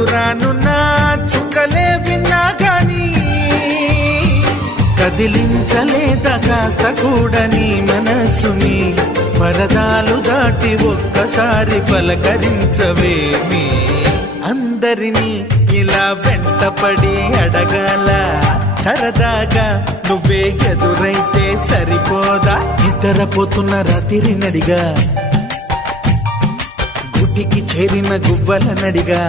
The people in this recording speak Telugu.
దూరానున్న చుక్కలే విన్నా గాని కదిలించలేదా కాస్త కూడా నీ మనసుని పరదాలు దాటి ఒక్కసారి పలకరించవేమి అందరినీ ఇలా వెంటపడి అడగాల సరదాగా నువ్వే ఎదురైతే సరిపోదా నిద్రపోతున్న రాత్రి నడిగా గుడికి చేరిన గువ్వల నడిగా